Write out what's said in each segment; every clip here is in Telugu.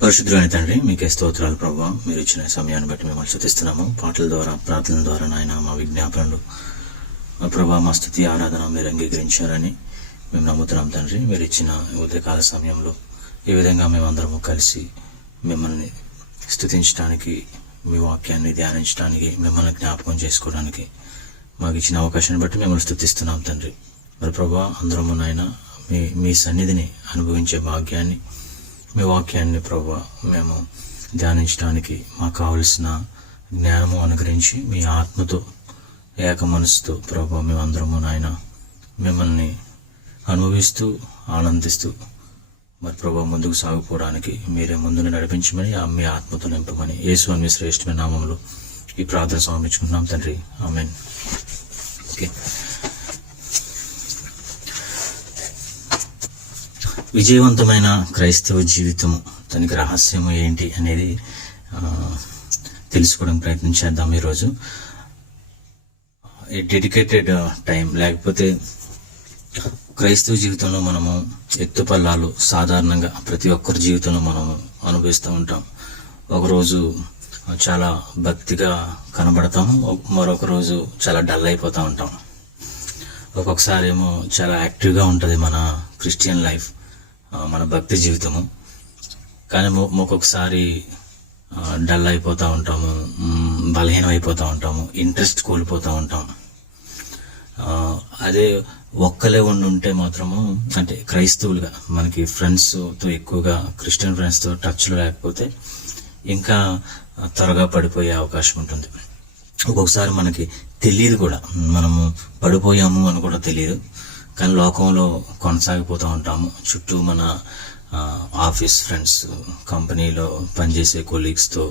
పరిశుద్ధులైన తండ్రి, మీకే స్తోత్రాలు ప్రభువా. మీరు ఇచ్చిన సమయాన్ని బట్టి మిమ్మల్ని స్తుతిస్తున్నాము. పాటల ద్వారా, ప్రార్థనల ద్వారా నాయన మా విజ్ఞాపనలు ప్రభా, మా స్తుతి ఆరాధన మీరు అంగీకరించారని మేము నమ్ముతున్నాం తండ్రి. మీరు ఇచ్చిన ఉదయకాల సమయంలో ఈ విధంగా మేమందరము కలిసి మిమ్మల్ని స్తుతించడానికి, మీ వాక్యాన్ని ధ్యానించడానికి, మిమ్మల్ని జ్ఞాపకం చేసుకోవడానికి మాకు ఇచ్చిన అవకాశాన్ని బట్టి మిమ్మల్ని స్తుతిస్తున్నాం తండ్రి. మరి ప్రభా, అందరము నాయన మీ సన్నిధిని అనుభవించే భాగ్యాన్ని, మీ వాక్యాన్ని ప్రభా మేము ధ్యానించడానికి మాకు కావలసిన జ్ఞానము అనుగ్రహించి, మీ ఆత్మతో ఏక మనసుతో ప్రభా మేమందరము నాయన మిమ్మల్ని అనుభవిస్తూ ఆనందిస్తూ మరి ప్రభా ముందుకు సాగిపోవడానికి మీరే ముందుని నడిపించమని, మీ ఆత్మతో నింపమని యేసు అనే శ్రేష్టమైన నామములో ఈ ప్రార్థన సమర్పించుకుంటున్నాం తండ్రి. ఆమేన్. ఓకే, విజయవంతమైన క్రైస్తవ జీవితము దానికి రహస్యము ఏంటి అనేది తెలుసుకోవడానికి ప్రయత్నం చేద్దాం. ఈరోజు డెడికేటెడ్ టైం, లేకపోతే క్రైస్తవ జీవితంలో మనము ఎత్తుపల్లాలు సాధారణంగా ప్రతి ఒక్కరి జీవితంలో మనము అనుభవిస్తూ ఉంటాం. ఒకరోజు చాలా భక్తిగా కనబడతాము, మరొక రోజు చాలా డల్ అయిపోతూ ఉంటాం. ఒక్కొక్కసారి ఏమో చాలా యాక్టివ్గా ఉంటుంది మన క్రిస్టియన్ లైఫ్, మన భక్తి జీవితము. కానీ ఒక్కొక్కసారి డల్ అయిపోతూ ఉంటాము, బలహీనం అయిపోతూ ఉంటాము, ఇంట్రెస్ట్ కోల్పోతూ ఉంటాం. అదే ఒక్కలే ఉంటే మాత్రము, అంటే క్రైస్తవులుగా మనకి ఫ్రెండ్స్తో ఎక్కువగా క్రిస్టియన్ ఫ్రెండ్స్తో టచ్లో లేకపోతే ఇంకా త్వరగా పడిపోయే అవకాశం ఉంటుంది. ఒక్కొక్కసారి మనకి తెలియదు కూడా, మనము పడిపోయాము అని కూడా తెలియదు. కానీ లోకంలో కొనసాగిపోతూ ఉంటాము. చుట్టూ మన ఆఫీస్ ఫ్రెండ్స్, కంపెనీలో పనిచేసే కొలీగ్స్తో,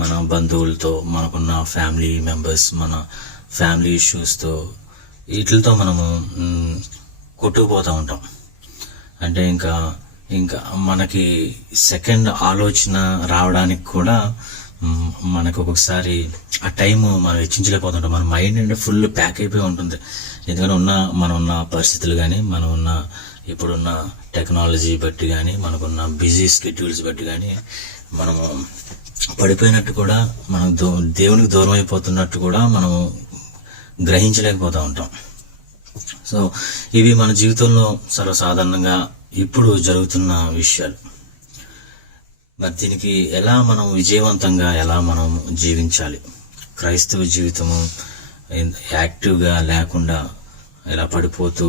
మన బంధువులతో, మనకున్న ఫ్యామిలీ మెంబర్స్, మన ఫ్యామిలీ ఇష్యూస్తో, వీటితో మనము కొట్టుకుపోతూ ఉంటాం. అంటే ఇంకా మనకి సెకండ్ ఆలోచన రావడానికి కూడా మనకు ఒక్కొక్కసారి ఆ టైం మనం వెచ్చించలేకపోతుంటాం. మన మైండ్ అంటే ఫుల్ ప్యాక్ అయిపోయి ఉంటుంది. ఎందుకంటే మనం ఉన్న పరిస్థితులు కానీ, మనం ఉన్న ఇప్పుడున్న టెక్నాలజీ బట్టి కానీ, మనకున్న బిజీ స్కెడ్యూల్స్ బట్టి కానీ మనము పడిపోయినట్టు కూడా, మనం దేవునికి దూరం అయిపోతున్నట్టు కూడా మనము గ్రహించలేకపోతూ ఉంటాం. సో ఇవి మన జీవితంలో సర్వసాధారణంగా ఇప్పుడు జరుగుతున్న విషయాలు. మరి దీనికి ఎలా మనం విజయవంతంగా ఎలా మనం జీవించాలి? క్రైస్తవ జీవితము యాక్టివ్గా లేకుండా, ఇలా పడిపోతూ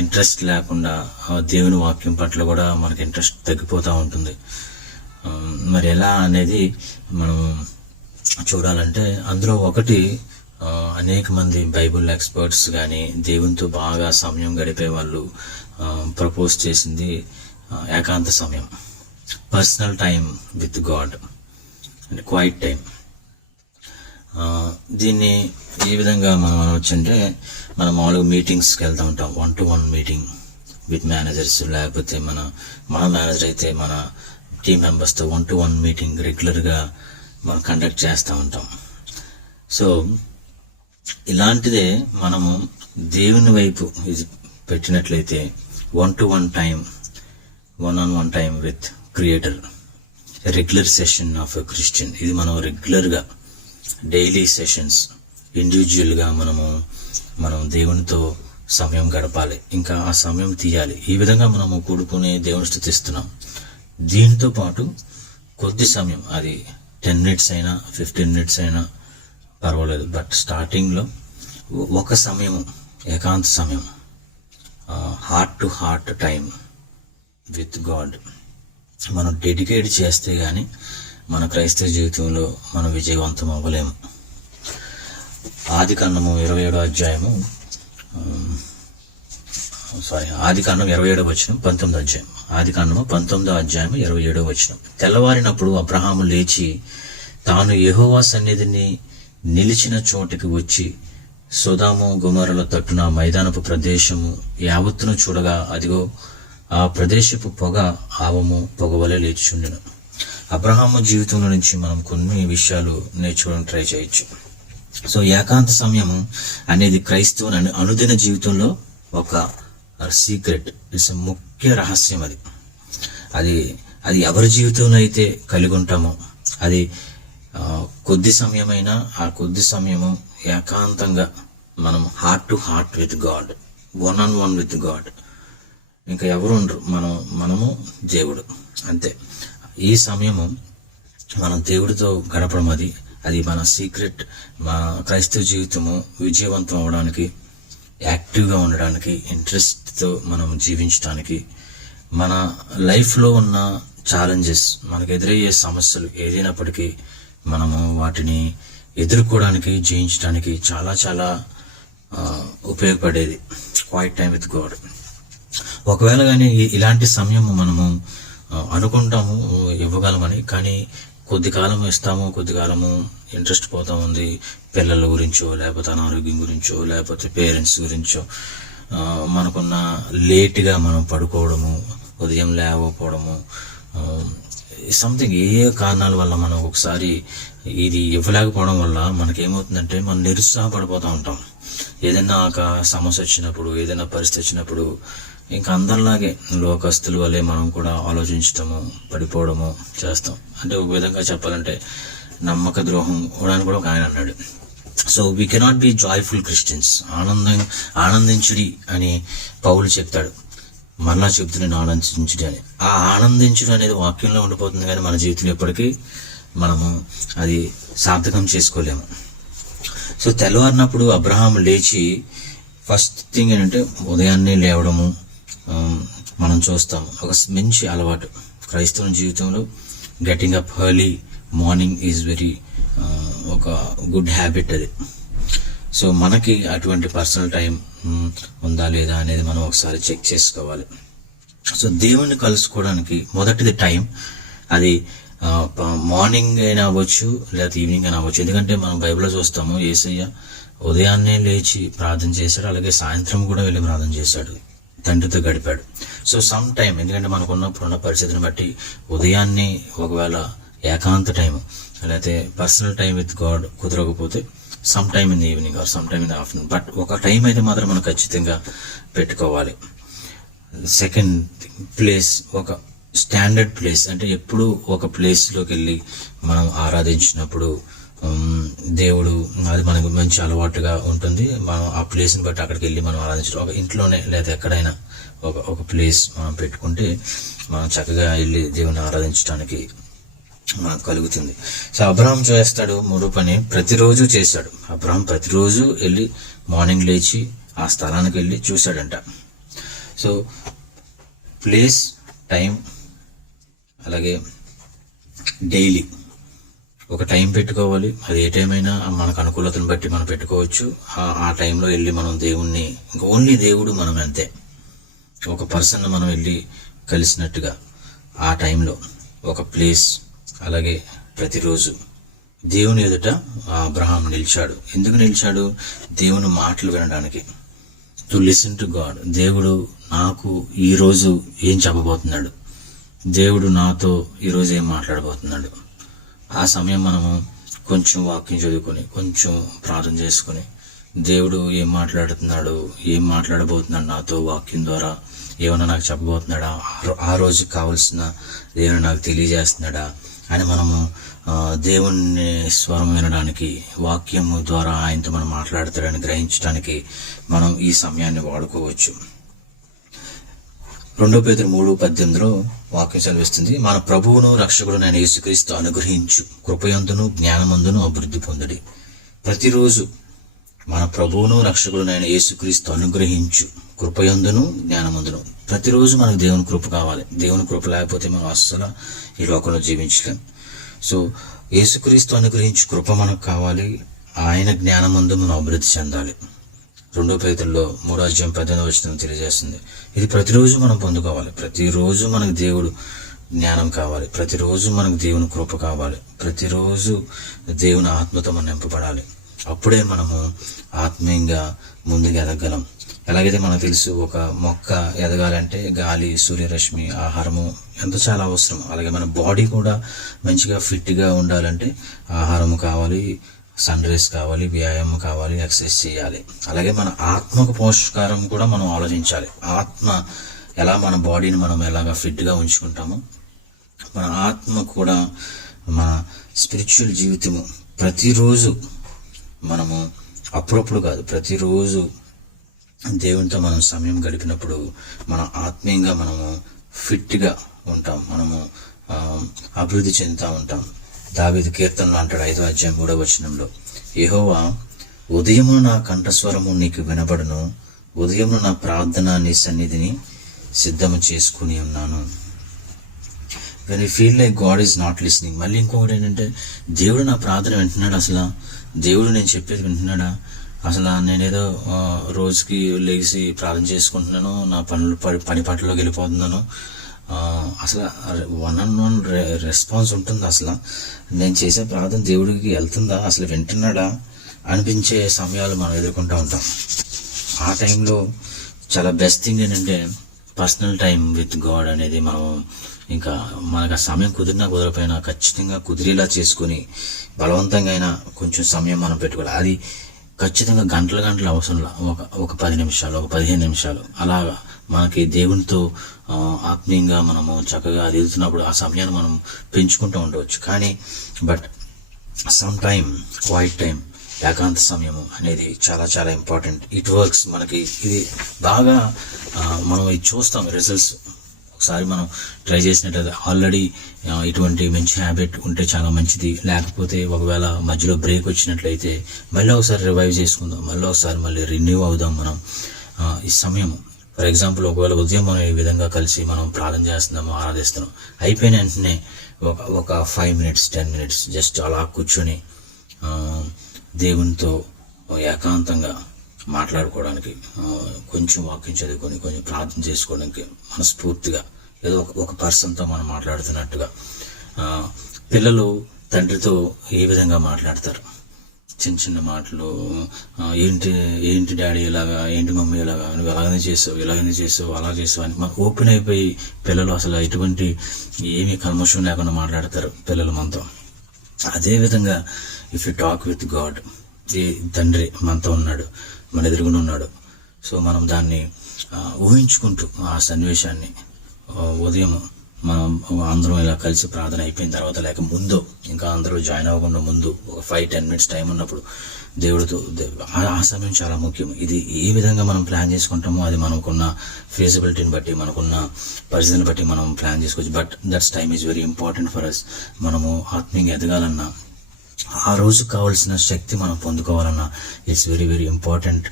ఇంట్రెస్ట్ లేకుండా, దేవుని వాక్యం పట్ల కూడా మనకి ఇంట్రెస్ట్ తగ్గిపోతూ ఉంటుంది. మరి ఎలా అనేది మనం చూడాలంటే, అందులో ఒకటి అనేక మంది బైబుల్ ఎక్స్పర్ట్స్ కానీ, దేవునితో బాగా సమయం గడిపే వాళ్ళు ప్రపోజ్ చేసింది ఏకాంత సమయం, పర్సనల్ టైం విత్ గాడ్, అంటే క్వైట్ టైం. దీన్ని ఏ విధంగా మనం అనవచ్చంటే, మనం మామూలుగా మీటింగ్స్కి వెళ్తూ ఉంటాం, 1-to-1 మీటింగ్ విత్ మేనేజర్స్, లేకపోతే మన మేనేజర్ అయితే మన టీం మెంబర్స్తో 1-to-1 మీటింగ్ రెగ్యులర్గా మనం కండక్ట్ చేస్తూ ఉంటాం. సో ఇలాంటిదే మనము దేవుని వైపు ఇది పెట్టినట్లయితే 1-to-1 time, 1-on-1 time with creator, regular session of a Christian. ఇది మనం రెగ్యులర్గా డైలీ సెషన్స్ ఇండివిజువల్గా మనం దేవునితో సమయం గడపాలి, ఇంకా ఆ సమయం తీయాలి. ఈ విధంగా మనము కూడుకుని దేవుని స్తుతిస్తున్నాం. దీంతో పాటు కొద్ది సమయం, అది 10 minutes అయినా 15 minutes అయినా పర్వాలేదు, బట్ స్టార్టింగ్లో ఒక సమయం, ఏకాంత సమయం, heart to heart time with God మనం డెడికేట్ చేస్తే కానీ మన క్రైస్తవ జీవితంలో మనం విజయవంతం అవ్వలేము. ఆదికాండం 27వ అధ్యాయము 19వ అధ్యాయం, ఆదికాండము 19వ అధ్యాయము 27వ వచనం. తెల్లవారినప్పుడు అబ్రహాము లేచి తాను యెహోవా సన్నిధిని నిలిచిన చోటికి వచ్చి సొదొమ గొమొర్రాల తట్టున మైదానపు ప్రదేశము యావత్తును చూడగా, అదిగో ఆ ప్రదేశపు పొగ ఆవము పొగవలే లేచుచుండెను. అబ్రహాము జీవితంలో నుంచి మనం కొన్ని విషయాలు నేర్చుకోవడానికి ట్రై చేయొచ్చు. సో ఏకాంత సమయము అనేది క్రైస్తవుని అనుదిన జీవితంలో ఒక సీక్రెట్, ఇట్స్ ముఖ్య రహస్యం. అది అది ఎవరి జీవితంలో అయితే కలిగి ఉంటామో అది కొద్ది సమయమైనా ఆ కొద్ది సమయము ఏకాంతంగా మనం heart to heart with God, one on one with God. ఇంకా ఎవరు ఉండరు, మనము దేవుడు, అంతే. ఈ సమయము మనం దేవుడితో గడపడం అది మన సీక్రెట్. మా క్రైస్తవ జీవితము విజయవంతం అవడానికి, యాక్టివ్గా ఉండడానికి, ఇంట్రెస్ట్తో మనం జీవించడానికి, మన లైఫ్లో ఉన్న ఛాలెంజెస్, మనకు ఎదురయ్యే సమస్యలు ఏదైనప్పటికీ మనము వాటిని ఎదుర్కోవడానికి, జయించడానికి చాలా చాలా ఉపయోగపడేది క్వైట్ టైం విత్ గాడ్. ఒకవేళ కానీ ఇలాంటి సమయం మనము అనుకుంటాము ఇవ్వగలమని, కానీ కొద్ది కాలం ఇస్తాము, కొద్ది కాలము ఇంట్రెస్ట్ పోతా ఉంది. పిల్లల గురించో, లేకపోతే అనారోగ్యం గురించో, లేకపోతే పేరెంట్స్ గురించో, మనకున్న లేట్గా మనం పడుకోవడము, ఉదయం లేకపోవడము, సంథింగ్ ఏ కారణాల వల్ల మనం ఒకసారి ఇది ఇవ్వలేకపోవడం వల్ల మనకేమవుతుందంటే మనం నిరుత్సాహపడిపోతూ ఉంటాం. ఏదైనా ఒక సమస్య వచ్చినప్పుడు, ఏదైనా పరిస్థితి వచ్చినప్పుడు ఇంకా అందరిలాగే లోకస్తుల వల్లే మనం కూడా ఆలోచించటము, పడిపోవడము చేస్తాం. అంటే ఒక విధంగా చెప్పాలంటే నమ్మక ద్రోహం కూడా ఒక ఆయన అన్నాడు. So we cannot be joyful Christians. ఆనందించుడి అని పౌలు చెప్తాడు. మరలా చెప్తున్నాను ఆనందించుడి అని. ఆ ఆనందించుడు అనేది వాక్యంలో ఉండిపోతుంది, కానీ మన జీవితంలో ఎప్పటికీ మనము అది సార్థకం చేసుకోలేము. సో తెల్లవారినప్పుడు అబ్రహాం లేచి ఫస్ట్ థింగ్ ఏంటంటే ఉదయాన్నే లేవడము మనం చూస్తాం. ఒక మంచి అలవాటు క్రైస్తవ జీవితంలో. Getting up early morning is very ఒక గుడ్ హ్యాబిట్ అది. సో మనకి అటువంటి పర్సనల్ టైం ఉందా లేదా అనేది మనం ఒకసారి చెక్ చేసుకోవాలి. సో దేవుణ్ణి కలుసుకోవడానికి మొదటిది టైం. అది మార్నింగ్ అయినా అవ్వచ్చు, లేకపోతే ఈవినింగ్ అయినా అవ్వచ్చు. ఎందుకంటే మనం బైబిల్లో చూస్తాము యేసయ్య ఉదయాన్నే లేచి ప్రార్థన చేశాడు, అలాగే సాయంత్రం కూడా వెళ్ళి ప్రార్థన చేశాడు, తండ్రితో గడిపాడు. సో సమ్ టైం, ఎందుకంటే మనకున్న పరిస్థితిని బట్టి ఉదయాన్నే ఒకవేళ ఏకాంత టైం లేకపోతే పర్సనల్ టైం విత్ గాడ్ కుదరకపోతే some time in the evening or some time in the afternoon, but ఒక టైం అయితే మాత్రం మనం ఖచ్చితంగా పెట్టుకోవాలి. సెకండ్ ప్లేస్, ఒక స్టాండర్డ్ ప్లేస్. అంటే ఎప్పుడు ఒక ప్లేస్లోకి వెళ్ళి మనం ఆరాధించినప్పుడు దేవుడు అది మనకు మంచి అలవాటుగా ఉంటుంది. మనం ఆ ప్లేస్ని బట్టి అక్కడికి వెళ్ళి మనం ఆరాధించడం, ఒక ఇంట్లోనే లేదా ఎక్కడైనా ఒక ప్లేస్ మనం పెట్టుకుంటే మనం చక్కగా వెళ్ళి దేవుని ఆరాధించడానికి మనకు కలుగుతుంది. సో అబ్రహాం చేస్తాడు మూడో పని, ప్రతిరోజు చేశాడు. అబ్రహాం ప్రతిరోజు వెళ్ళి మార్నింగ్ లేచి ఆ స్థలానికి వెళ్ళి చూశాడంట. సో ప్లేస్, టైం, అలాగే డైలీ ఒక టైం పెట్టుకోవాలి. అది ఏ టైం అయినా మనకు అనుకూలతను బట్టి మనం పెట్టుకోవచ్చు. ఆ టైంలో వెళ్ళి మనం దేవుణ్ణి, ఓన్లీ దేవుడు మనం అంతే, ఒక పర్సన్ మనం వెళ్ళి కలిసినట్టుగా ఆ టైంలో ఒక ప్లేస్, అలాగే ప్రతిరోజు దేవుని ఎదుట అబ్రహాం నిలిచాడు. ఎందుకు నిలిచాడు? దేవుని మాటలు వినడానికి, టు లిసన్ టు గాడ్. దేవుడు నాకు ఈరోజు ఏం చెప్పబోతున్నాడు, దేవుడు నాతో ఈరోజు ఏం మాట్లాడబోతున్నాడు. ఆ సమయం మనము కొంచెం వాక్యం చదువుకొని, కొంచెం ప్రార్థన చేసుకొని, దేవుడు ఏం మాట్లాడుతున్నాడు, ఏం మాట్లాడబోతున్నాడు నాతో వాక్యం ద్వారా, ఏమన్నా నాకు చెప్పబోతున్నాడా, ఆ రోజుకి కావలసిన దేవుడు నాకు తెలియజేస్తున్నాడా అని మనము దేవుని స్వరం వినడానికి, వాక్యము ద్వారా ఆయనతో మనం మాట్లాడతాడని గ్రహించడానికి మనం ఈ సమయాన్ని వాడుకోవచ్చు. 2 Peter 3:18 వాక్యం చదివిస్తుంది, మన ప్రభువును రక్షకుడునైన యేసుక్రీస్తు అనుగ్రహించు కృపయందును జ్ఞానమందును అభివృద్ధి పొందుడి. ప్రతిరోజు మన ప్రభువును రక్షకుడునైన యేసుక్రీస్తు అనుగ్రహించు కృపయందును జ్ఞానమందును. ప్రతిరోజు మనకు దేవుని కృప కావాలి. దేవుని కృప లేకపోతే మనం అస్సలు ఈ లోకంలో జీవించలేం. సో యేసుక్రీస్తు అనుగ్రహించు కృప మనకు కావాలి. ఆయన జ్ఞానమందు మనం అభివృద్ధి చెందాలి. 2 Peterలో 3:18 తెలియజేస్తుంది. ఇది ప్రతిరోజు మనం పొందుకోవాలి. ప్రతిరోజు మనకు దేవుడు జ్ఞానం కావాలి. ప్రతిరోజు మనకు దేవుని కృప కావాలి. ప్రతిరోజు దేవుని ఆత్మతో మనం నింపబడాలి. అప్పుడే మనము ఆత్మీయంగా ముందుకు ఎదగలం. ఎలాగైతే మనకు తెలుసు, ఒక మొక్క ఎదగాలంటే గాలి, సూర్యరశ్మి, ఆహారము ఎంత చాలా అవసరం. అలాగే మన బాడీ కూడా మంచిగా ఫిట్గా ఉండాలంటే ఆహారము కావాలి, సన్ రైజ్ కావాలి, వ్యాయామం కావాలి, ఎక్సర్సైజ్ చేయాలి. అలాగే మన ఆత్మకు పోషకారం కూడా మనం ఆలోచించాలి. ఆత్మ ఎలా మన బాడీని మనం ఎలాగా ఫిట్గా ఉంచుకుంటామో మన ఆత్మ కూడా, మన స్పిరిచువల్ జీవితము ప్రతిరోజు మనము, అప్పుడప్పుడు కాదు ప్రతిరోజు దేవునితో మనం సమయం గడిపినప్పుడు మన ఆత్మీయంగా మనము ఫిట్గా ఉంటాం, మనము అభివృద్ధి చెందుతూ ఉంటాం. దావీదు కీర్తనలో అంటాడు 5వ అధ్యాయం 3వ వచనంలో, యెహోవా ఉదయమున నా కంఠస్వరము నీకు వినబడును, ఉదయమున నా ప్రార్థన నీ సన్నిధిని సిద్ధము చేసుకుని ఉన్నాను. When you feel like God is not listening. మళ్ళీ ఇంకొకటి ఏంటంటే, దేవుడు నా ప్రార్థన వింటున్నాడు, అసలు దేవుడు నేను చెప్పేది వింటున్నాడా, అసలు నేనేదో రోజుకి లేచి ప్రార్థన చేసుకుంటున్నాను, నా పని పాటలోకి వెళ్ళిపోతున్నాను, అసలు 1-on-1 రెస్పాన్స్ ఉంటుంది, అసలు నేను చేసే ప్రార్థన దేవుడికి వెళ్తుందా, అసలు వింటున్నాడా అనిపించే సమయాలు మనం ఎదుర్కొంటూ ఉంటాం. ఆ టైంలో చాలా బెస్ట్ థింగ్ ఏంటంటే పర్సనల్ టైం విత్ గాడ్ అనేది మనం ఇంకా మనకు ఆ సమయం కుదిరినా కుదరపోయినా ఖచ్చితంగా కుదిరేలా చేసుకుని బలవంతంగా అయినా కొంచెం సమయం మనం పెట్టుకోవాలి. అది ఖచ్చితంగా గంటలు అవసరంలా, ఒక 10 నిమిషాలు, ఒక 15 నిమిషాలు అలాగా మనకి దేవునితో ఆత్మీయంగా మనము చక్కగా అది ఎదుగుతున్నప్పుడు ఆ సమయాన్ని మనం పెంచుకుంటూ ఉండవచ్చు. కానీ but some time, quiet time, ఏకాంత సమయము అనేది చాలా చాలా ఇంపార్టెంట్. It works. మనకి ఇది బాగా మనం ఇది చూస్తాం రిజల్ట్స్. ఒకసారి మనం ట్రై చేసినట్లయితే ఆల్రెడీ ఇటువంటి మంచి హ్యాబిట్ ఉంటే చాలా మంచిది. లేకపోతే ఒకవేళ మధ్యలో బ్రేక్ వచ్చినట్లయితే మళ్ళీ ఒకసారి రివైవ్ చేసుకుందాం, మళ్ళీ ఒకసారి మళ్ళీ రిన్యూ అవుదాం మనం ఈ సమయము. ఫర్ ఎగ్జాంపుల్, ఒకవేళ ఉదయం మనం ఈ విధంగా కలిసి మనం ప్రార్థన చేస్తున్నాము, ఆరాధిస్తున్నాం, అయిపోయిన వెంటనే ఒక 5 minutes 10 minutes జస్ట్ అలా కూర్చొని దేవునితో ఏకాంతంగా మాట్లాడుకోవడానికి, కొంచెం వాక్యం చదువుకొని, కొంచెం ప్రార్థన చేసుకోవడానికి, మనస్ఫూర్తిగా ఏదో ఒక పర్సన్తో మనం మాట్లాడుతున్నట్టుగా. పిల్లలు తండ్రితో ఏ విధంగా మాట్లాడతారు, చిన్న చిన్న మాటలు, ఏంటి డాడీ ఇలాగా, ఏంటి మమ్మీ ఇలాగా, నువ్వు ఇలాగనే చేసావు అలా చేసావు అని మాకు ఓపెన్ అయిపోయి పిల్లలు అసలు ఎటువంటి ఏమీ కల్మషం లేకుండా మాట్లాడతారు పిల్లలు మనతో. అదేవిధంగా if you talk with God, ఈ తండ్రి మనతో ఉన్నాడు, మన ఎదురుగున ఉన్నాడు. సో మనం దాన్ని ఊహించుకుంటూ ఆ సన్నివేశాన్ని ఉదయం మనం అందరం ఇలా కలిసి ప్రార్థన అయిపోయిన తర్వాత, లేక ముందు ఇంకా అందరూ జాయిన్ అవ్వకుండా ముందు ఒక 5-10 minutes టైం ఉన్నప్పుడు దేవుడితో ఆ సమయం చాలా ముఖ్యం. ఇది ఏ విధంగా మనం ప్లాన్ చేసుకుంటామో అది మనకున్న ఫీజిబిలిటీని బట్టి, మనకున్న పరిస్థితిని బట్టి మనం ప్లాన్ చేసుకోవచ్చు. But that's time is very important for us. మనము ఆత్మీయంగా ఎదగాలన్నా, ఆ రోజు కావాల్సిన శక్తి మనం పొందుకోవాలన్నా, it's very very important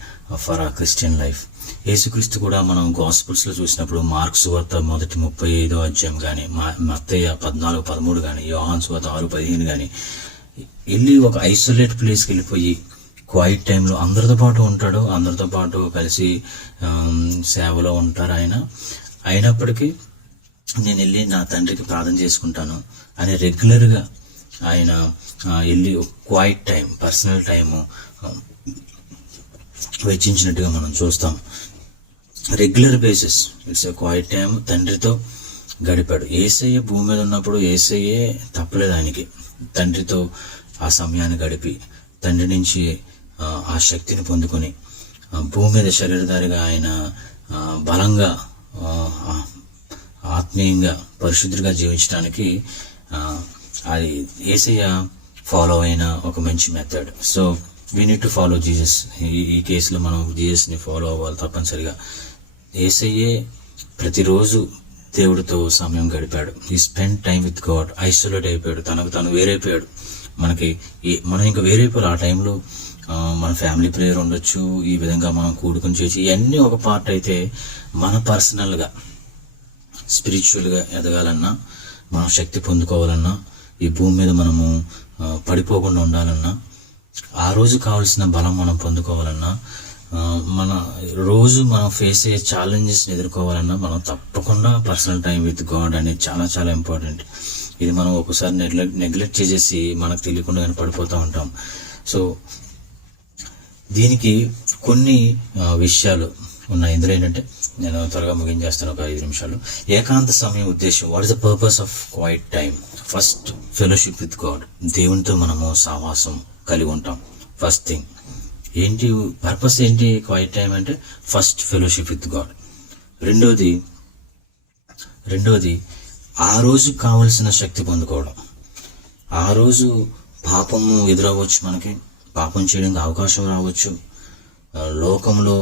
for a Christian life. యేసుక్రీస్తు కూడా మనం గాస్పుల్స్లో చూసినప్పుడు మార్క్ సువార్త మొదటి 35వ అధ్యాయం కానీ, మత్తయి 14-13 కానీ, యోహాను సువార్త 6-15 కానీ వెళ్ళి ఒక ఐసోలేట్ ప్లేస్కి వెళ్ళిపోయి క్వైట్ టైంలో అందరితో పాటు ఉంటాడు, అందరితో పాటు కలిసి సేవలో ఉంటారు ఆయన. అయినప్పటికీ నేను వెళ్ళి నా తండ్రికి ప్రార్థన చేసుకుంటాను అని రెగ్యులర్గా ఆయన వెళ్ళి క్వైట్ టైం, పర్సనల్ టైము వెచ్చించినట్టుగా మనం చూస్తాం. Regular basis it's a quiet time తండ్రితో గడిపాడు. యేసయ్య భూమి మీద ఉన్నప్పుడు యేసయ్యే తప్పలేదు ఆయనకి. తండ్రితో ఆ సమయాన్ని గడిపి తండ్రి నుంచి ఆ శక్తిని పొందుకొని భూమి మీద శరీరధారిగా ఆయన బలంగా ఆత్మీయంగా పరిశుద్ధుడిగా జీవించడానికి అది యేసయ్య ఫాలో అయిన ఒక మంచి method. So we need to follow Jesus. ఈ కేసులో మనం జీసస్ని ఫాలో అవ్వాలి తప్పనిసరిగా. యేసయ్యే ప్రతిరోజు దేవుడితో సమయం గడిపాడు. ఈ spend time with God. Isolate అయిపోయాడు, తనకు తను వేరైపోయాడు. మనం ఇంకా వేరైపోయారు. ఆ టైంలో మన ఫ్యామిలీ ప్రేయర్ ఉండొచ్చు, ఈ విధంగా మనం కూడుకుని చేసి ఇవన్నీ ఒక పార్ట్ అయితే, మన పర్సనల్గా స్పిరిచువల్గా ఎదగాలన్నా, మనం శక్తి పొందుకోవాలన్నా, ఈ భూమి మీద మనము పడిపోకుండా ఉండాలన్నా, ఆ రోజు కావాల్సిన బలం మనం పొందుకోవాలన్నా, మన రోజు మనం ఫేస్ అయ్యే ఛాలెంజెస్ని ఎదుర్కోవాలన్నా మనం తప్పకుండా పర్సనల్ టైం విత్ గాడ్ అనేది చాలా చాలా ఇంపార్టెంట్. ఇది మనం ఒకసారి నెగ్లెక్ట్ చేసేసి మనకు తెలియకుండా పడిపోతూ ఉంటాం. సో దీనికి కొన్ని విషయాలు ఉన్నాయి. ఇందులో ఏంటంటే నేను త్వరగా ముగించేస్తాను, ఒక 5 నిమిషాలు. ఏకాంత సమయం ఉద్దేశం. What is the purpose of quiet time? First, fellowship with God. దేవునితో మనము సావాసం కలిగి ఉంటాం. ఫస్ట్ థింగ్ పర్పస్ ఏంటి క్వైట్ టైం అంటే? First, fellowship with God. రెండోది రెండవది ఆ రోజు కావలసిన శక్తి పొందుకోవడం. ఆ రోజు పాపము ఎదురవ్వచ్చు, మనకి పాపం చేయడానికి అవకాశం రావచ్చు. లోకంలో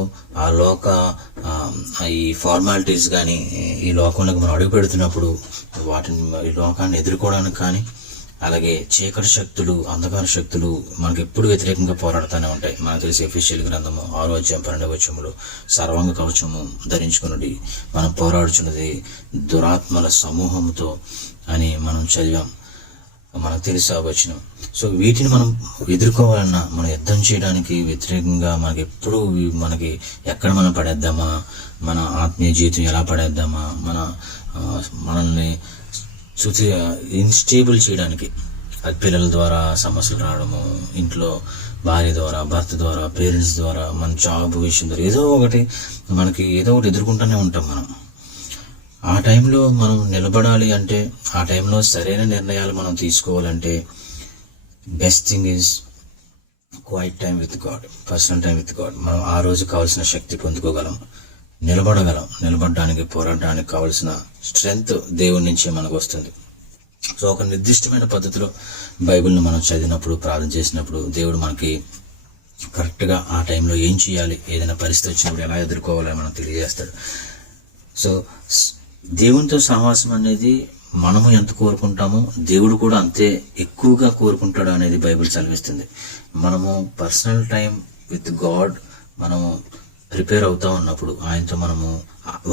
ఈ ఫార్మాలిటీస్ కానీ ఈ లోకంలోకి మనం అడుగు పెడుతున్నప్పుడు ఈ లోకాన్ని ఎదుర్కోవడానికి కానీ, అలాగే చీకటి శక్తులు, అంధకార శక్తులు మనకు ఎప్పుడు వ్యతిరేకంగా పోరాడుతూనే ఉంటాయి. మనకు తెలిసి ఎఫెసీయుల గ్రంథము 6:12 సర్వాంగ కవచము ధరించుకున్నది, మనం పోరాడుచున్నది దురాత్మల సమూహంతో అని మనం చదివాం, మనకు తెలిసి వచనం. సో వీటిని మనం ఎదుర్కోవాలన్నా, మనం యుద్ధం చేయడానికి వ్యతిరేకంగా మనకి ఎక్కడ మనం పడేద్దామా, మన ఆత్మీయ జీవితం ఎలా పడేద్దామా, మనల్ని ఇన్స్టేబుల్ చేయడానికి, అది పిల్లల ద్వారా సమస్యలు రావడము, ఇంట్లో భార్య ద్వారా, భర్త ద్వారా, పేరెంట్స్ ద్వారా, మన జాబ్ విషయం ద్వారా ఏదో ఒకటి ఎదుర్కొంటూనే ఉంటాం మనం. ఆ టైంలో మనం నిలబడాలి అంటే, ఆ టైంలో సరైన నిర్ణయాలు మనం తీసుకోవాలంటే best thing is quiet time with God, personal time with God. మనం ఆ రోజు కావాల్సిన శక్తి పొందుకోగలం, నిలబడడానికి, పోరాడడానికి కావాల్సిన స్ట్రెంగ్త్ దేవుడి నుంచి మనకు వస్తుంది. సో ఒక నిర్దిష్టమైన పద్ధతిలో బైబిల్ని మనం చదివినప్పుడు, ప్రార్థన చేసినప్పుడు దేవుడు మనకి కరెక్ట్గా ఆ టైంలో ఏం చేయాలి, ఏదైనా పరిస్థితి వచ్చినప్పుడు ఎలా ఎదుర్కోవాలని మనం తెలియజేస్తాడు. సో దేవునితో సహవాసం అనేది మనము ఎంత కోరుకుంటామో దేవుడు కూడా అంతే ఎక్కువగా కోరుకుంటాడు అనేది బైబిల్ సెలవిస్తుంది. మనము పర్సనల్ టైం విత్ గాడ్ మనము ప్రిపేర్ అవుతా ఉన్నప్పుడు, ఆయనతో మనము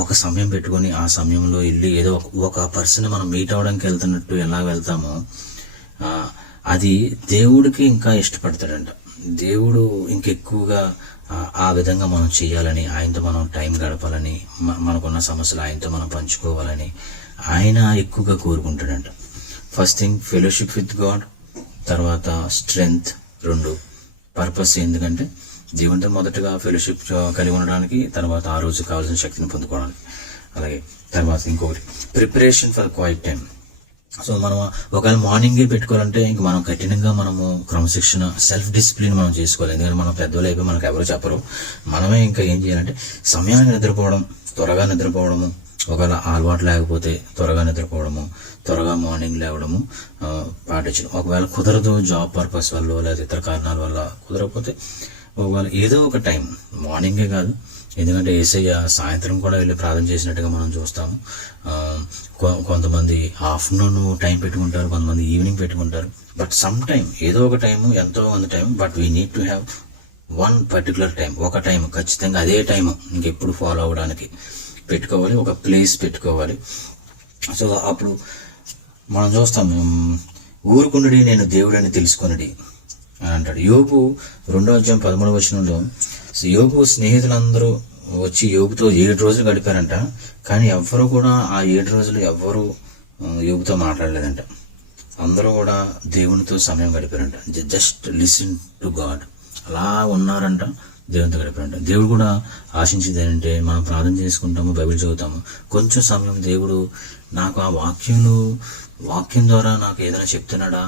ఒక సమయం పెట్టుకొని ఆ సమయంలో వెళ్ళి ఏదో ఒక పర్సన్ మనం మీట్ అవ్వడానికి వెళ్తున్నట్టు ఎలా వెళ్తామో అది దేవుడికి ఇంకా ఇష్టపడతాడంట. దేవుడు ఇంకెక్కువగా ఆ విధంగా మనం చేయాలని, ఆయనతో మనం టైం గడపాలని, మనకున్న సమస్యలు ఆయనతో మనం పంచుకోవాలని ఆయన ఎక్కువగా కోరుకుంటాడంట. First thing fellowship with God, తర్వాత స్ట్రెంగ్త్, 2 పర్పస్. ఎందుకంటే దేవునితో మొదటగా ఫెలోషిప్ కలిగి ఉండడానికి, తర్వాత ఆ రోజు కావాల్సిన శక్తిని పొందుకోవడానికి. అలాగే తర్వాత ఇంకొకటి preparation for quite time. So మనం ఒకవేళ మార్నింగే పెట్టుకోవాలంటే ఇంక మనం కఠినంగా మనము క్రమశిక్షణ, సెల్ఫ్ డిసిప్లిన్ మనం చేసుకోవాలి. ఎందుకంటే మనం పెద్దలు అయిపోయి మనకు ఎవరు చెప్పరు. మనమే ఇంకా ఏం చేయాలంటే సమయానికి నిద్రపోవడం, త్వరగా నిద్రపోవడము, ఒకవేళ అలవాటు లేకపోతే త్వరగా నిద్రపోవడము, త్వరగా మార్నింగ్ లేవడము పాటించడం. ఒకవేళ కుదరదు, జాబ్ పర్పస్ వల్ల లేదా ఇతర కారణాల వల్ల కుదరకపోతే ఒకవేళ ఏదో ఒక టైం, మార్నింగే కాదు, ఎందుకంటే యేసయ్య సాయంత్రం కూడా వెళ్ళి ప్రార్థన చేసినట్టుగా మనం చూస్తాము. కొంతమంది ఆఫ్టర్నూన్ టైం పెట్టుకుంటారు, కొంతమంది ఈవినింగ్ పెట్టుకుంటారు. బట్ సమ్ టైం, ఏదో ఒక టైము, ఎంతో మంది time, but we need to have one particular time, ఒక టైం ఖచ్చితంగా అదే టైం ఇంకెప్పుడు ఫాలో అవ్వడానికి పెట్టుకోవాలి, ఒక ప్లేస్ పెట్టుకోవాలి. సో అప్పుడు మనం చూస్తాం, ఊరుకున్నది నేను దేవుడని తెలుసుకున్నది అని అంటాడు. యోబు 2:13 యోబు స్నేహితులందరూ వచ్చి యోబుతో 7 రోజులు గడిపారంట. కానీ ఎవ్వరూ కూడా ఆ 7 రోజులు ఎవ్వరూ యోబుతో మాట్లాడలేదంట. అందరూ కూడా దేవునితో సమయం గడిపారంట. జస్ట్ లిసన్ టు గాడ్, అలా ఉన్నారంట, దేవునితో గడిపారంట. దేవుడు కూడా ఆశించేది ఏంటంటే, మనం ప్రార్థన చేసుకుంటాము, బైబిల్ చదువుతాము, కొంచెం సమయం దేవుడు నాకు ఆ వాక్యం ద్వారా నాకు ఏదైనా చెప్తున్నాడా,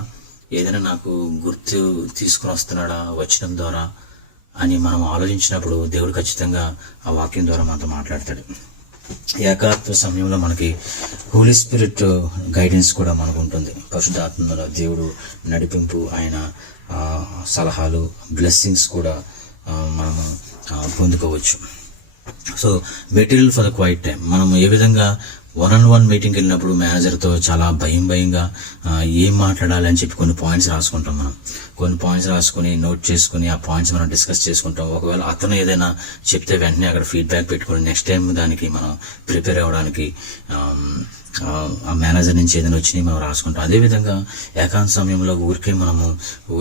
ఏదైనా నాకు గుర్తు తీసుకుని వస్తున్నాడా వచనం ద్వారా అని మనం ఆలోచించినప్పుడు దేవుడు ఖచ్చితంగా ఆ వాక్యం ద్వారా మనతో మాట్లాడతాడు. ఏకాత్మ సమయంలో మనకి హోలీ స్పిరిట్ గైడెన్స్ కూడా మనకు ఉంటుంది. పరిశుద్ధాత్మలో దేవుడు నడిపింపు, ఆయన సలహాలు, బ్లెస్సింగ్స్ కూడా మనము పొందుకోవచ్చు. So material for the quiet time. మనం ఏ విధంగా 1-on-1 మీటింగ్కి వెళ్ళినప్పుడు మేనేజర్తో చాలా భయంగా ఏం మాట్లాడాలి అని చెప్పి కొన్ని పాయింట్స్ రాసుకుంటాం. మనం కొన్ని పాయింట్స్ రాసుకుని నోట్ చేసుకుని ఆ పాయింట్స్ మనం డిస్కస్ చేసుకుంటాం. ఒకవేళ అతను ఏదైనా చెప్తే వెంటనే అక్కడ ఫీడ్బ్యాక్ పెట్టుకుని నెక్స్ట్ టైం దానికి మనం ప్రిపేర్ అవ్వడానికి ఆ మేనేజర్ నుంచి ఏదైనా వచ్చినాయి మనం రాసుకుంటాం. అదేవిధంగా ఏకాంత సమయంలో ఊరికే మనము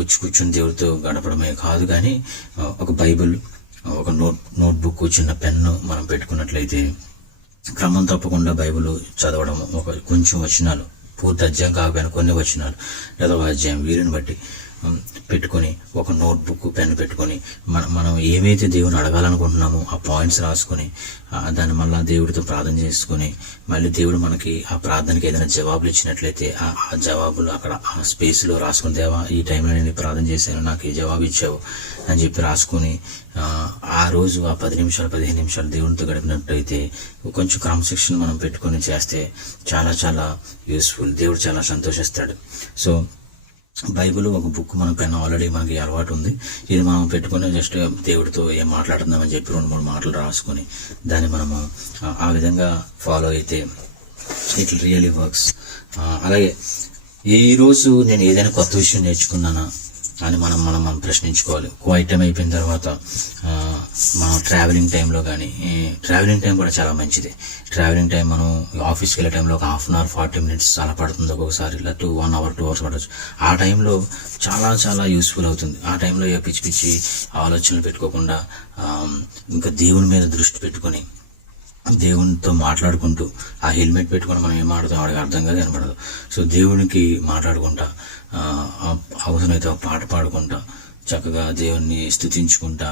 వచ్చి కూర్చొని దేవుడితో గడపడమే కాదు, కానీ ఒక బైబిల్, ఒక నోట్బుక్, చిన్న పెన్ను మనం పెట్టుకున్నట్లయితే క్రమం తప్పకుండా బైబిల్ చదవడము, కొంచెం వచనాలు, పూర్తి అధ్యాయం కాకపోయినా కొన్ని వచనాలు లేదా అధ్యాయం వీరిని బట్టి పెట్టుకొని, ఒక నోట్బుక్ పెన్ పెట్టుకొని మనం ఏమైతే దేవుని అడగాలనుకుంటున్నామో ఆ పాయింట్స్ రాసుకొని దాన్ని మళ్ళీ దేవుడితో ప్రార్థన చేసుకొని, మళ్ళీ దేవుడు మనకి ఆ ప్రార్థనకి ఏదైనా జవాబులు ఇచ్చినట్లయితే ఆ జవాబులు అక్కడ ఆ స్పేస్లో రాసుకుని, దేవా ఈ టైంలో నేను ప్రార్థన చేశాను, నాకు ఈ జవాబు ఇచ్చావు అని చెప్పి రాసుకొని ఆ రోజు ఆ 10 నిమిషాలు 15 నిమిషాలు దేవునితో గడిపినట్టయితే, కొంచెం క్రమశిక్షణ మనం పెట్టుకొని చేస్తే చాలా చాలా యూస్ఫుల్. దేవుడు చాలా సంతోషిస్తాడు. సో బైబిల్ ఒక బుక్ మన పైన ఆల్రెడీ మనకి అలవాటు ఉంది. ఇది మనం పెట్టుకుని జస్ట్ దేవుడితో ఏం మాట్లాడుతుందామని చెప్పి 2-3 మాటలు రాసుకొని దాన్ని మనము ఆ విధంగా ఫాలో అయితే ఇట్ రియలీ వర్క్స్. అలాగే ఈరోజు నేను ఏదైనా కొత్త విషయం నేర్చుకున్నానా అని మనం ప్రశ్నించుకోవాలి. క్వైట్ టైం అయిపోయిన తర్వాత మనం ట్రావెలింగ్ టైంలో కానీ, ట్రావెలింగ్ టైం కూడా చాలా మంచిది. ట్రావెలింగ్ టైం మనం ఆఫీస్కి వెళ్ళే టైంలో ఒక 1/2 అవర్ 40 minutes అలా పడుతుంది, ఒక్కొక్కసారి ఇలా 1 hour 2 hours పడవచ్చు. ఆ టైంలో చాలా చాలా యూస్ఫుల్ అవుతుంది. ఆ టైంలో ఏ పిచ్చి పిచ్చి ఆలోచనలు పెట్టుకోకుండా ఇంకా దేవుని మీద దృష్టి పెట్టుకొని దేవునితో మాట్లాడుకుంటూ, ఆ హెల్మెట్ పెట్టుకుని మనం ఏం మాట్లాడుతాం వాడికి అర్థం కాదు, కనపడదు. సో దేవునికి మాట్లాడుకుంటా, అవసరమైతే ఒక పాట పాడుకుంటా, చక్కగా దేవుణ్ణి స్తుతించుకుంటా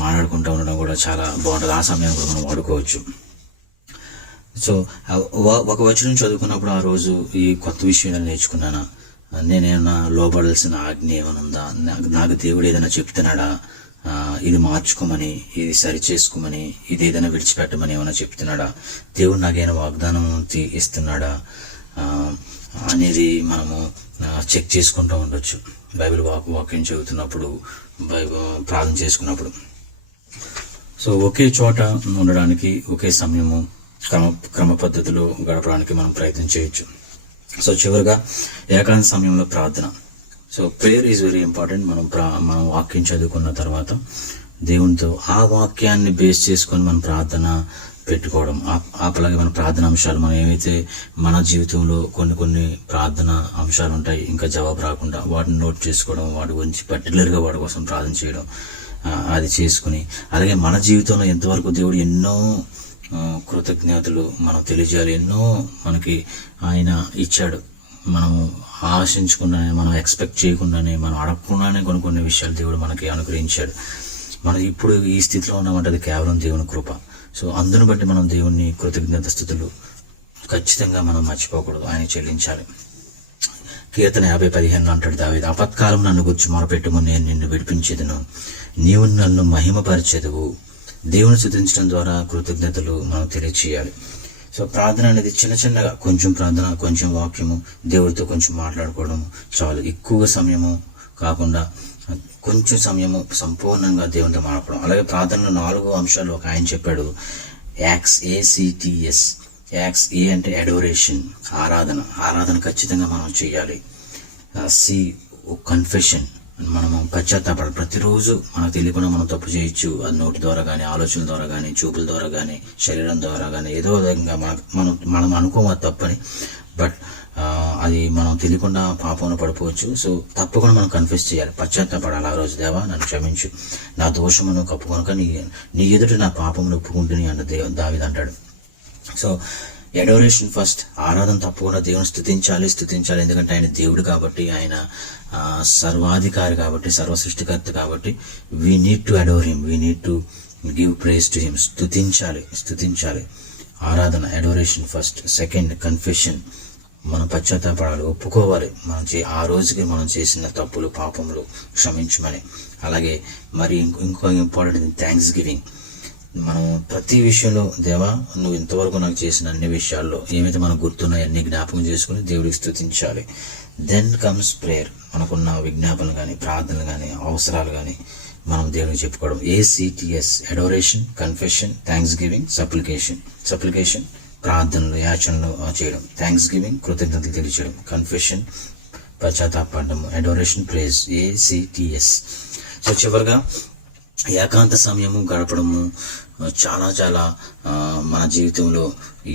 మాట్లాడుకుంటూ ఉండడం కూడా చాలా బాగుంటుంది. ఆ సమయం కూడా మనం వాడుకోవచ్చు. సో ఒక వచనం చదువుకున్నప్పుడు ఆ రోజు ఈ కొత్త విషయం నేర్చుకున్నానా, నేనేమన్నా లోబడాల్సిన ఆజ్ఞ ఏమైనా ఉందా, నాకు దేవుడు ఏదైనా చెప్తున్నాడా, ఇది మార్చుకోమని, ఇది సరి చేసుకోమని, ఇది ఏదైనా విడిచిపెట్టమని ఏమైనా చెప్తున్నాడా, దేవుడు నాకైనా వాగ్దానం ఇస్తున్నాడా అనేది మనము చెక్ చేసుకుంటూ ఉండొచ్చు. బైబిల్ వాక్యం చదువుతున్నప్పుడు, ప్రార్థన చేసుకున్నప్పుడు. సో ఒకే చోట ఉండడానికి, ఒకే సమయము క్రమ పద్ధతిలో గడపడానికి మనం ప్రయత్నం చేయొచ్చు. సో చివరిగా ఏకాంత సమయంలో ప్రార్థన. So prayer is very important. మనం వాక్యం చదువుకున్న తర్వాత దేవునితో ఆ వాక్యాన్ని బేస్ చేసుకొని మనం ప్రార్థన పెట్టుకోవడం. అలాగే మన ప్రార్థన అంశాలు, మనం ఏవైతే మన జీవితంలో కొన్ని ప్రార్థన అంశాలు ఉంటాయి ఇంకా జవాబు రాకుండా, వాటిని నోట్ చేసుకోవడం, వాటి గురించి పర్టికులర్గా వాటి కోసం ప్రార్థన చేయడం, అది చేసుకుని, అలాగే మన జీవితంలో ఎంతవరకు దేవుడు ఎన్నో కృతజ్ఞతలు మనం తెలియజేయాలి. ఎన్నో మనకి ఆయన ఇచ్చాడు. మనము ఆశించకుండానే, మనం ఎక్స్పెక్ట్ చేయకుండానే, మనం అడగకుండానే కొన్ని విషయాలు దేవుడు మనకి అనుగ్రహించాడు. మనం ఇప్పుడు ఈ స్థితిలో ఉన్నామంటే అది కేవలం దేవుని కృప. సో అందును బట్టి మనం దేవుని కృతజ్ఞత స్థుతులు ఖచ్చితంగా మనం మర్చిపోకూడదు, ఆయన చెల్లించాలి. కీర్తన 50:15 అంటాడు దావీదు, ఆపత్కాలం నన్ను గుర్చి మొరపెట్టుము, నేను నిన్ను విడిపించేదను, నీవు నన్ను మహిమపరిచెదవు. దేవుని స్తుతించడం ద్వారా కృతజ్ఞతలు మనం తెలియచేయాలి. సో ప్రార్థన అనేది చిన్నగా కొంచెం ప్రార్థన, కొంచెం వాక్యము, దేవుడితో కొంచెం మాట్లాడుకోవడం చాలు. ఎక్కువ సమయము కాకుండా కొంచెం సమయము సంపూర్ణంగా దేవునితో మాట్లాడడం. అలాగే ప్రార్థనలో 4 అంశాలు ఒక ఆయన చెప్పాడు. ACTS. A అంటే అడోరేషన్, ఆరాధన ఖచ్చితంగా మనం చేయాలి. C కన్ఫెషన్, మనము పశ్చాత్తాపడాలి. ప్రతిరోజు మనకు తెలియకుండా మనం తప్పు చేయొచ్చు. అది నోటి ద్వారా కానీ, ఆలోచనల ద్వారా కానీ, చూపుల ద్వారా కానీ, శరీరం ద్వారా కానీ, ఏదో విధంగా మనం అనుకోము అది తప్పని, బట్ అది మనం తెలియకుండా పాపంలో పడిపోవచ్చు. సో తప్పకుండా మనం కన్ఫెస్ చేయాలి, పశ్చాత్తాపడాలి. ఆ రోజు, దేవా నన్ను క్షమించు, నా దోషమును కప్పుకొనక నీ ఎదుట నా పాపమును ఒప్పుకుంటుని అంటే దావీదు అంటాడు. సో అడోరేషన్ ఫస్ట్, ఆరాధన తప్పకుండా దేవుని స్తుతించాలి. ఎందుకంటే ఆయన దేవుడు కాబట్టి, ఆయన సర్వాధికారి కాబట్టి, సర్వ సృష్టికర్త కాబట్టి, we need to adore him, we need to give praise to him. స్తుతించాలి. ఆరాధన, అడోరేషన్ ఫస్ట్. సెకండ్ కన్ఫెషన్, మనం పశ్చాత్తాపడాలి, ఒప్పుకోవాలి ఆ రోజుకి మనం చేసిన తప్పులు, పాపములు క్షమించమని. అలాగే మరి ఇంకో ఇంపార్టెంట్ థ్యాంక్స్ గివింగ్. మనం ప్రతి విషయంలో, దేవా నువ్వు ఇంతవరకు నాకు చేసిన అన్ని విషయాల్లో ఏమైతే మనకు గుర్తున్నాయో అన్ని జ్ఞాపకం చేసుకుని దేవుడికి స్తుతించాలి. Then comes prayer. మనకున్న విజ్ఞాపనలు కానీ, ప్రార్థనలు కానీ, అవసరాలు కానీ మనం దేవునికి చెప్పుకోవడం. ACTS adoration, confession, thanksgiving, supplication ప్రార్థనలు, యాచనలు చేయడం. థ్యాంక్స్ గివింగ్ కృతజ్ఞతలు తెలియచేయడం. కన్ఫెషన్ పశ్చాత్తాపడము. Adoration praise. ACTS. సో చివరిగా ఏకాంత సమయము గడపడము చాలా చాలా మన జీవితంలో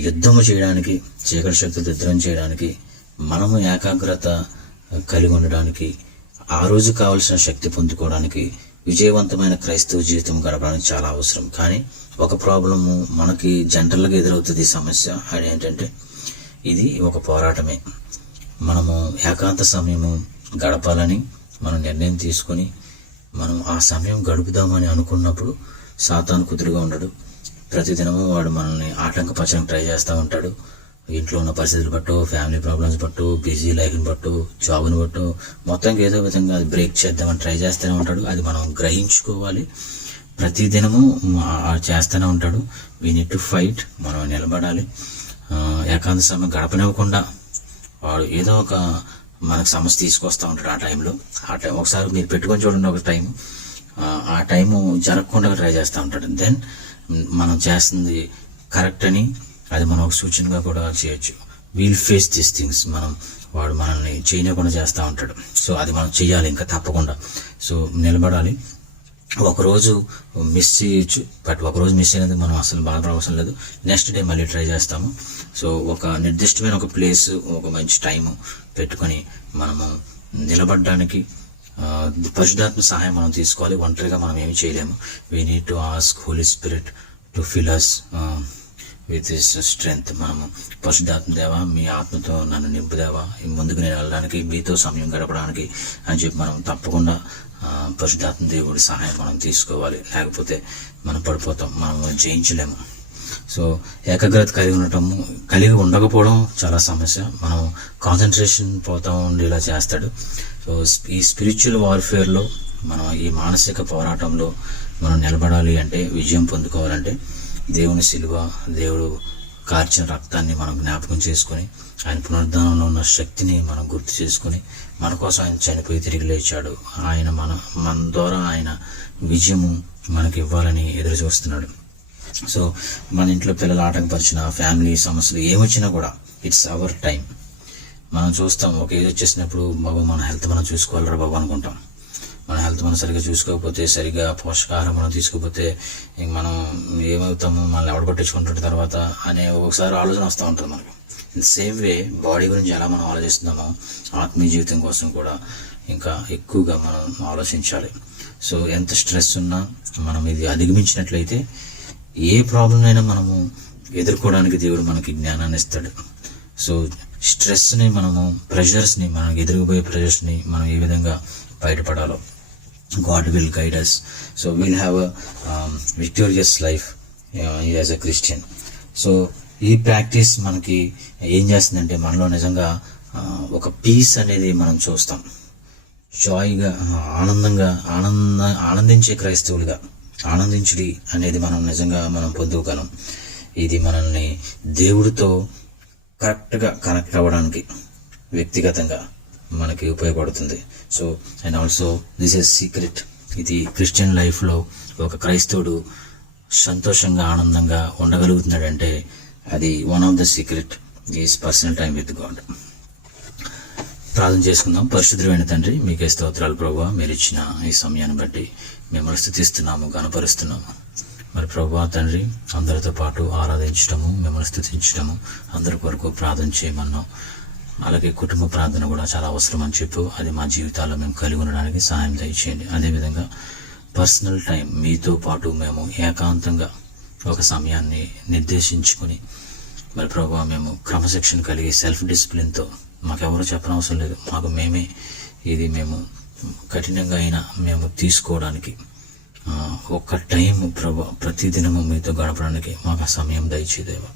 యుద్ధము చేయడానికి, చీకటి శక్తులతో యుద్ధం చేయడానికి, మనము ఏకాగ్రత కలిగి ఉండడానికి, ఆ రోజు కావలసిన శక్తి పొందుకోవడానికి, విజయవంతమైన క్రైస్తవ జీవితం గడపడానికి చాలా అవసరం. కానీ ఒక ప్రాబ్లము మనకి జనరల్గా ఎదురవుతుంది సమస్య. అది ఏంటంటే ఇది ఒక పోరాటమే. మనము ఏకాంత సమయము గడపాలని మనం నిర్ణయం తీసుకొని మనం ఆ సమయం గడుపుదామని అనుకున్నప్పుడు సాతాను కుదురుగా ఉండడు. ప్రతిదినము వాడు మనల్ని ఆటంకపరచడానికి ట్రై చేస్తూ ఉంటాడు. ఇంట్లో ఉన్న పరిస్థితులు బట్టో, ఫ్యామిలీ ప్రాబ్లమ్స్ బట్టో, బిజీ లైఫ్ని బట్టో, జాబ్ని బట్టో, మొత్తానికి ఏదో విధంగా అది బ్రేక్ చేద్దామని ట్రై చేస్తూనే ఉంటాడు. అది మనం గ్రహించుకోవాలి. ప్రతిదినము చేస్తూనే ఉంటాడు. We need to fight. మనం నిలబడాలి. ఏకాంత సమయం గడపనివ్వకుండా వాడు ఏదో ఒక మనకు సమస్య తీసుకొస్తూ ఉంటాడు. ఆ టైంలో ఒకసారి మీరు పెట్టుకొని చూడండి, ఒక టైం ఆ టైము జరగకుండా ట్రై చేస్తూ ఉంటాడు. దెన్ మనం చేస్తుంది కరెక్ట్ అని అది మనం ఒక సూచనగా కూడా చేయొచ్చు. We'll face this things. వాడు మనల్ని చేయకుండా చేస్తూ ఉంటాడు. సో అది మనం చెయ్యాలి ఇంకా తప్పకుండా. సో నిలబడాలి. ఒకరోజు మిస్ చేయొచ్చు, బట్ ఒకరోజు మిస్ అయినది మనం అసలు బాధపడవసరం లేదు. నెక్స్ట్ డే మళ్ళీ ట్రై చేస్తాము. సో ఒక నిర్దిష్టమైన ఒక ప్లేస్, ఒక మంచి టైము పెట్టుకొని మనము నిలబడడానికి పరిశుద్ధాత్మ సహాయం మనం తీసుకోవాలి. ఒంటరిగా మనం ఏమి చేయలేము. We need to ask Holy Spirit to fill us with his strength. మనము పరిశుద్ధాత్మ దేవా, మీ ఆత్మతో నన్ను నింపుదేవా, ముందుకు నేను వెళ్ళడానికి, మీతో సమయం గడపడానికి అని చెప్పి మనం తప్పకుండా పరిశుద్ధాత్మ దేవుడి సహాయం మనం తీసుకోవాలి. లేకపోతే మనం పడిపోతాం, మనం జయించలేము. సో ఏకాగ్రత కలిగి ఉండకపోవడం చాలా సమస్య. మనం కాన్సన్ట్రేషన్ పోతా ఉండేలా చేస్తాడు. సో ఈ స్పిరిచువల్ వార్ఫేర్లో మనం ఈ మానసిక పోరాటంలో మనం నిలబడాలి అంటే, విజయం పొందుకోవాలంటే, దేవుని శిలువ, దేవుడు కార్చిన రక్తాన్ని మనం జ్ఞాపకం చేసుకొని, ఆయన పునరుద్ధానంలో ఉన్న శక్తిని మనం గుర్తు చేసుకుని, మన కోసం ఆయన చనిపోయి తిరిగి లేచాడు. ఆయన మన ద్వారా ఆయన విజయము మనకి ఇవ్వాలని ఎదురు చూస్తున్నాడు. సో మన ఇంట్లో పిల్లలు ఆటంకపరిచిన, ఫ్యామిలీ సమస్యలు ఏమొచ్చినా కూడా ఇట్స్ అవర్ టైం. మనం చూస్తాం, ఒక ఏజ్ వచ్చేసినప్పుడు బాబు మన హెల్త్ మనం చూసుకోవాలరా బాబు అనుకుంటాం. మన హెల్త్ మనం సరిగ్గా చూసుకోకపోతే, సరిగ్గా పోషకాహారం మనం తీసుకోకపోతే ఇంక మనం ఏమవుతాము, మనల్ని ఎవడ పట్టించుకుంటుంటే తర్వాత అనే ఒకసారి ఆలోచన వస్తూ ఉంటుంది మనకి. సేమ్ వే బాడీ గురించి ఎలా మనం ఆలోచిస్తున్నామో ఆత్మీయ జీవితం కోసం కూడా ఇంకా ఎక్కువగా మనం ఆలోచించాలి. సో ఎంత స్ట్రెస్ ఉన్నా మనం ఇది అధిగమించినట్లయితే ఏ ప్రాబ్లం అయినా మనము ఎదుర్కోవడానికి దేవుడు మనకి జ్ఞానాన్ని ఇస్తాడు. సో స్ట్రెస్ని ప్రెషర్స్ని, మనం ఎదురుపోయే ప్రెషర్స్ని మనం ఏ విధంగా బయటపడాలో God will guide us. So we'll have a victorious life as a Christian. So ఈ ప్రాక్టీస్ మనకి ఏం చేస్తుందంటే, మనలో నిజంగా ఒక పీస్ అనేది మనం చూస్తాం. జాయ్గా, ఆనందించే క్రైస్తవులుగా ఆనందించుడి అనేది మనం నిజంగా మనం పొందుకోగలం. ఇది మనల్ని దేవుడితో కరెక్ట్గా కనెక్ట్ అవ్వడానికి వ్యక్తిగతంగా మనకి ఉపయోగపడుతుంది. So and also this is secret. ఇది క్రిస్టియన్ లైఫ్లో ఒక క్రైస్తవుడు సంతోషంగా, ఆనందంగా ఉండగలుగుతున్నాడంటే అది one of the secret is personal time with God. ప్రార్థన చేసుకుందాం. పరిశుద్ధమైన తండ్రి, మీకే స్తోత్రాలు ప్రభువా. మీరు ఇచ్చిన ఈ సమయాన్ని బట్టి మిమ్మల్ని స్తుతిస్తున్నాము, గణపరుస్తున్నాము. మరి ప్రభువా తండ్రి, అందరితో పాటు ఆరాధించడము, మిమ్మల్ని స్తుతించడము, అందరి కొరకు ప్రార్థన చేయమన్నాం. అలాగే కుటుంబ ప్రార్థన కూడా చాలా అవసరం అని చెప్పు. అది మా జీవితాల్లో మేము కలిగి ఉండడానికి సహాయం దయచేయండి. అదేవిధంగా పర్సనల్ టైం, మీతో పాటు మేము ఏకాంతంగా ఒక సమయాన్ని నిర్దేశించుకొని, మరి ప్రభువా మేము క్రమశిక్షణ కలిగి సెల్ఫ్ డిసిప్లిన్తో, మాకెవరు చెప్పనవసరం లేదు, మాకు మేమే ఇది మేము కఠినంగా అయినా మేము తీసుకోవడానికి ఒక టైం ప్రభా, ప్రతిదినము మీతో గడపడానికి మాకు సమయం దయచేదేవా.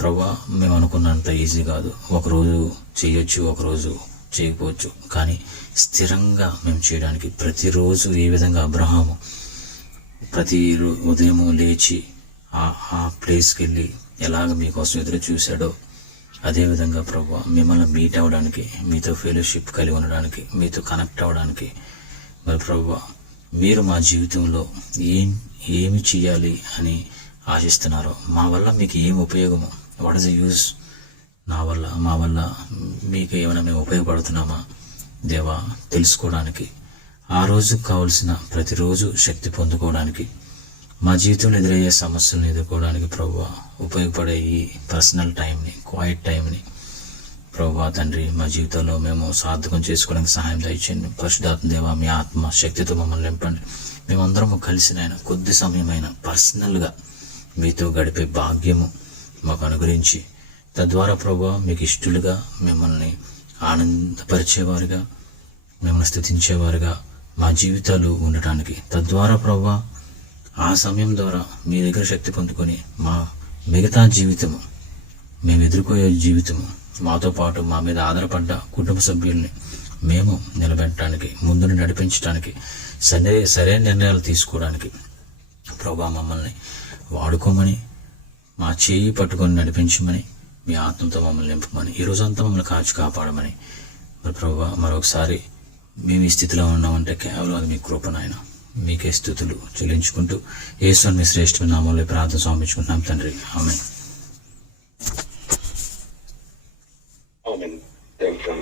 ప్రభా, మేము అనుకున్నంత ఈజీ కాదు. ఒకరోజు చేయొచ్చు, ఒకరోజు చేయకపోవచ్చు, కానీ స్థిరంగా మేము చేయడానికి ప్రతిరోజు ఏ విధంగా అబ్రహాము ప్రతి ఉదయము లేచి ఆ ప్లేస్కి వెళ్ళి ఎలాగ మీకోసం ఎదురు చూశాడో, అదేవిధంగా ప్రభా మిమ్మల్ని మీట్ అవ్వడానికి, మీతో ఫెలోషిప్ కలిగి ఉండడానికి, మీతో కనెక్ట్ అవ్వడానికి, మరి ప్రభా మీరు మా జీవితంలో ఏమి చేయాలి అని ఆశిస్తున్నారో, మా వల్ల మీకు ఏం ఉపయోగమో, వాట్ ఇస్ ద యూజ్, మా వల్ల మీకు ఏమైనా మేము ఉపయోగపడుతున్నామా దేవా తెలుసుకోవడానికి, ఆ రోజుకు కావలసిన ప్రతిరోజు శక్తి పొందుకోవడానికి, మా జీవితంలో ఎదురయ్యే సమస్యలను ఎదుర్కోవడానికి ప్రభువా ఉపయోగపడే ఈ పర్సనల్ టైంని, క్వైట్ టైంని ప్రభువా తండ్రి మా జీవితంలో మేము సార్థకం చేసుకోవడానికి సహాయం దయచేయండి. పరిశుద్ధాత్మ దేవా, మీ ఆత్మ శక్తితో మమ్మల్ని నింపండి. మేమందరము కలిసినైనా కొద్ది సమయమైనా పర్సనల్గా మీతో గడిపే భాగ్యము మాకు అనుగ్రహించి, తద్వారా ప్రభువా మీకు ఇష్టలుగా, మిమ్మల్ని ఆనందపరిచేవారుగా మిమ్మల్ని స్తుతించేవారుగా మా జీవితాలు ఉండటానికి, తద్వారా ప్రభువా ఆ సమయం ద్వారా మీ దగ్గర శక్తి పొందుకొని మా మిగతా జీవితము, మేము ఎదుర్కొనే జీవితము, మాతో పాటు మా మీద ఆధారపడ్డ కుటుంబ సభ్యుల్ని మేము నిలబెట్టడానికి, ముందుని నడిపించడానికి, సరైన నిర్ణయాలు తీసుకోవడానికి ప్రభువా మమ్మల్ని వాడుకోమని, మా చేయి పట్టుకొని నడిపించమని, మీ ఆత్మతో మమ్మల్ని నింపమని, ఈ రోజంతా మమ్మల్ని కాచి కాపాడమని. మరి ప్రభువా మరొకసారి మేము ఈ స్థితిలో ఉన్నామంటే కేవలం అది మీ కృప నాయన. మీకే స్తుతులు చెల్లించుకుంటూ యేసుని మీ శ్రేష్ఠమైన నామములో ప్రార్థన సమర్పించుకుంటున్నాం తండ్రి. ఆమేన్. Amen. Thank you.